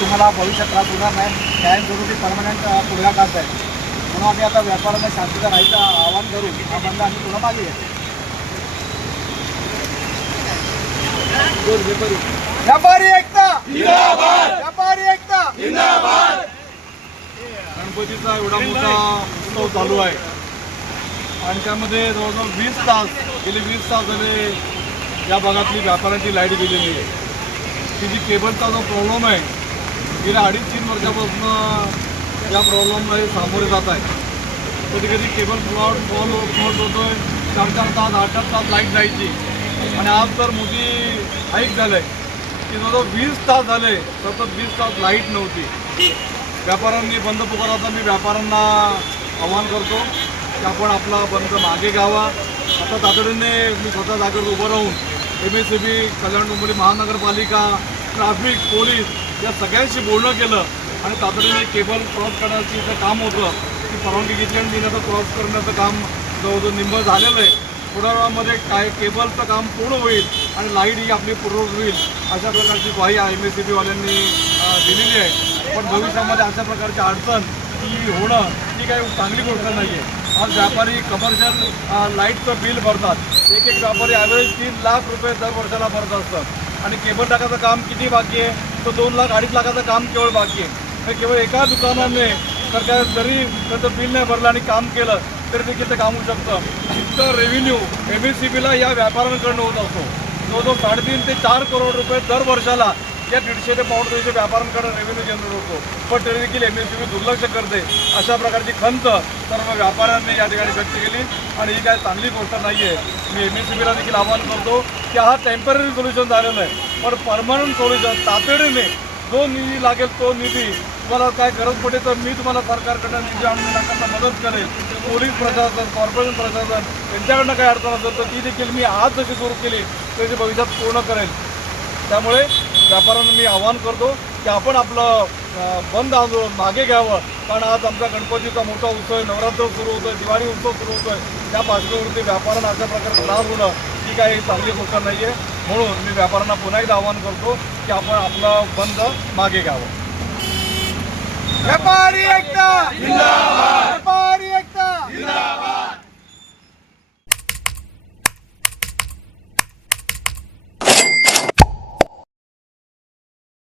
तुम्हाला भविष्यात त्रास होणार नाही, कायमस्वरूपी परमनंट तोडगा काढत आहे. म्हणून आम्ही आता व्यापाऱ्यांना शांतता राहायचं आवाहन करू. हा बंद आम्ही पुन्हा मागे घेतो. व्यापारी एकता जिंदाबाद, व्यापारी एकता जिंदाबाद. गणपतीचा एवढा मोठा उत्सव चालू आहे आणि त्यामध्ये जवळजवळ 20 तास गेले 20 तास झाले या भागातली व्यापाऱ्यांची लाईट गेलेली आहे. की जी केबलचा जो प्रॉब्लेम आहे गेल्या 2.5-3 वर्षापासून या प्रॉब्लेमला हे सामोरे जात आहे. कधी कधी केबल फॉल्ट होतो आहे, 4-4 तास 8-8 तास लाईट जायची. आणि आज तर मोठी हाईक झालं आहे की जवळजवळ 20 तास झाले सतत 20 तास लाईट नव्हती. व्यापाऱ्यांनी बंद पुकारला. मी व्यापाऱ्यांना आवाहन करतो की आपण आपला बंद मागे घ्यावा. आता तातडीने मी स्वतः जागेवर उभं राहून MSCB, कल्याण डोंबिवली महानगरपालिका, ट्रॅफिक, पोलीस या सगळ्यांशी बोलणं केलं आणि तातडीने केबल क्रॉस करण्याचं इथं काम होतं ती परवानगी घेतली आणि आता क्रॉस करण्याचं काम जवळजवळ निम्मं झालेलं आहे. थोड्या वेळामध्ये काय केबलचं काम पूर्ण होईल आणि लाईट ही आपली पूर्ण होईल अशा प्रकारची ग्वाही MSCB वाल्यांनी दिलेली आहे. पण भविष्यामध्ये अशा प्रकारची अडचण ही होणं ही काही चांगली गोष्ट नाही आहे. आज व्यापारी कमर्शियल लाईटचं बिल भरतात. एक व्यापारी ॲव्हरेज 3 लाख रुपये दर वर्षाला भरत असतात आणि केबल टाकायचं काम किती बाकी आहे? तो 2 लाख 2.5 लाखाचं काम केवळ बाकी आहे. तर केवळ एका दुकानाने तर काय जरी त्याचं बिल नाही भरलं आणि काम केलं तरी देखील ते काम होऊ शकतं. इतकं रेव्हेन्यू MSCBला या व्यापाऱ्यांकडनं होत असतो. जवळजवळ 3.5 ते 4 करोड रुपये दर वर्षाला या 150 ते 1.5 व्यापाऱ्यांकडे रेव्हेन्यू जनरेट होतो. पण तरी देखील MSCB दुर्लक्ष करते. अशा प्रकारची खंत सर्व व्यापाऱ्यांनी या ठिकाणी व्यक्त केली आणि ही काय चांगली गोष्ट नाही आहे. मी MSCBला देखील आवाहन करतो की हा टेम्पररी सोल्युशन झालेलं आहे, पण परमनंट सोल्युशन तातडीने जो निधी लागेल तो निधी तुम्हाला काय गरज पडेल तर मी तुम्हाला सरकारकडनं निधी आणून टाकायला मदत करेल. पोलीस प्रशासन, कॉर्पोरेशन प्रशासन यांच्याकडनं काही अडचण असेल तर ती देखील मी आज जशी सुरू केली तशी भविष्यात पूर्ण करेल. त्यामुळे व्यापाऱ्यांना मी आवाहन करतो की आपण आपलं बंद आंदोलन मागे घ्यावं. कारण आज आमचा गणपतीचा मोठा उत्सव आहे, नवरात्र सुरू होतो आहे, दिवाळी उत्सव सुरू होतो आहे. त्या पार्श्वभूमीवरती व्यापाऱ्यांना अशा प्रकारे त्रास होणं ही काही चांगली गोष्ट नाही आहे. म्हणून मी व्यापाऱ्यांना पुन्हा एकदा आवाहन करतो की आपण आपला बंद मागे घ्यावं. व्यापारी एकता जिंदाबाद.